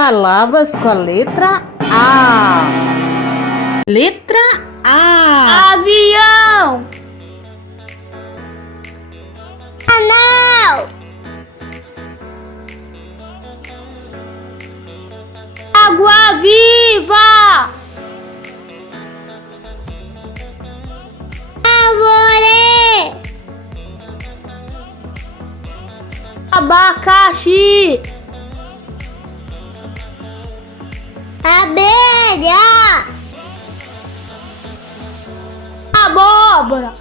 palavras com a letra A. Letra A. Avião. Anel. Água viva. Árvore. Abacaxi. Abelha. Abóbora.